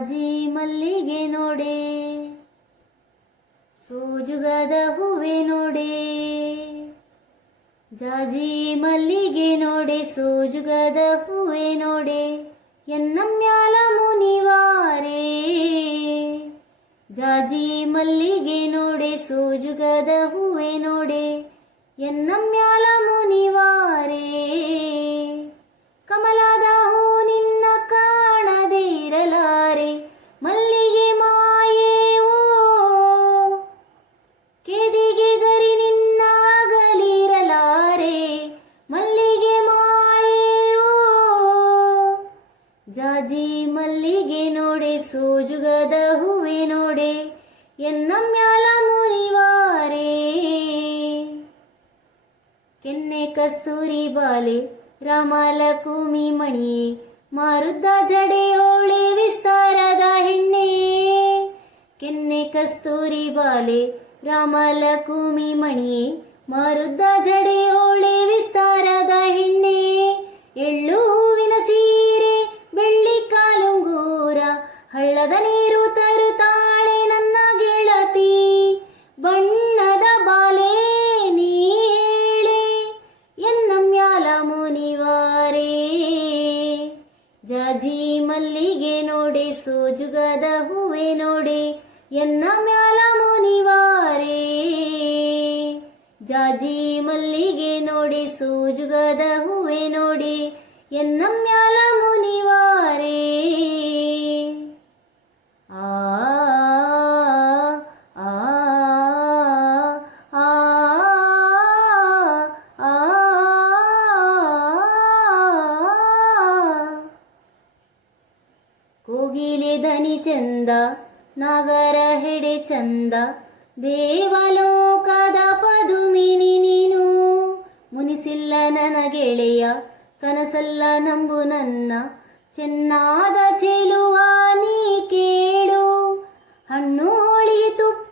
ಬಾಜಿ ಮಲ್ಲಿಗೆ ನೋಡೆ. ಸೂಜುಗದ ಹೂವೆ ನೋಡೆ. ಜಾಜಿ ಮಲ್ಲಿಗೆ ನೋಡೆ, ಸೂಜುಗದ ಹೂವೆ ನೋಡೆ. ಎನ್ನಮ್ಯಾಲ ಮುನಿವಾರೆ. ಜಾಜಿ ಮಲ್ಲಿಗೆ ನೋಡೆ, ಸೂಜುಗದ ಹೂವೆ ನೋಡೆ. ಎನ್ನಮ್ಯಾಲ ಮುನಿವಾರೇ. ಜಾಜಿ ಮಲ್ಲಿಗೆ ನೋಡೆ ಸೋಜುಗದ ಹೂವೆ ನೋಡೆ ಎನ್ನಮ್ಯಾಲ ಮುನಿವಾರೆ ಕೆನ್ನೆ ಕಸ್ತೂರಿ ಬಾಲೆ ರಾಮಲಕುಮಿ ಮಣಿಯೇ ಮಾರುದ್ದ ಜಡೆಯೋಳೆ ವಿಸ್ತಾರದ ಹೆಣ್ಣೆ ಕೆನ್ನೆ ಕಸ್ತೂರಿ ಬಾಲೆ ರಾಮಲಕುಮಿ ಮಣಿಯೇ ಮಾರುದ್ದ ಜಡೆಯೋಳೆ ವಿಸ್ತಾರದ ಹಳ್ಳದ ನೀರು ತರುತ್ತಾಳೆ ನನ್ನ ಗೆಳತಿ, ಬಣ್ಣದ ಬಾಲೆ ನೀ ಎನ್ನ ಮ್ಯಾಲ ಮುನಿವಾರೆ. ಜಾಜಿ ಮಲ್ಲಿಗೆ ನೋಡಿ, ಸೂಜುಗದ ಹೂವೆ ನೋಡಿ, ಎನ್ನ ಮ್ಯಾಲ ಮುನಿವಾರೆ. ಜಾಜಿ ಮಲ್ಲಿಗೆ ನೋಡಿ, ಸೂಜುಗದ ಹೂವೆ ನೋಡಿ, ಎನ್ನ ಕೋಗಿಲೆ ದನಿ ಚಂದ, ನಾಗರ ಹೆಡೆ ಚಂದ, ದೇವಲೋಕದ ಪದುಮಿನಿ ನೀನು. ಮುನಿಸಿಲ್ಲ ನನ್ನ ಗೆಳೆಯ, ಕನಸಲ್ಲ ನಂಬು ನನ್ನ, ಚೆನ್ನಾದ ಚೆಲುವ ನೀ ಕೇಳು. ಹಣ್ಣು ಹೋಳಿ ತುಪ್ಪ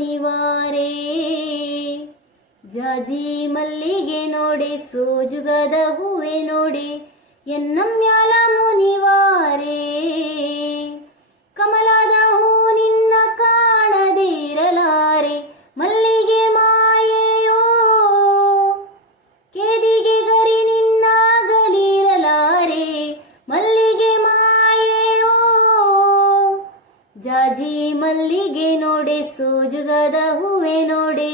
ಮುನಿವಾರೆ ಜಾಜಿ ಮಲ್ಲಿಗೆ ನೋಡಿ ಸೋಜುಗದ ಹೂವೆ ನೋಡೆ ಎನ್ನಮ್ಯಾಲ ಮುನಿವಾರೆ ಮಲ್ಲಿಗೆ ನೋಡೆ ಸೋಜುಗದ ಹೂವೆ ನೋಡೆ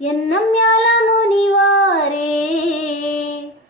ಎನ್ನಮ್ಯಾಲ ಮುನಿವಾರೆ.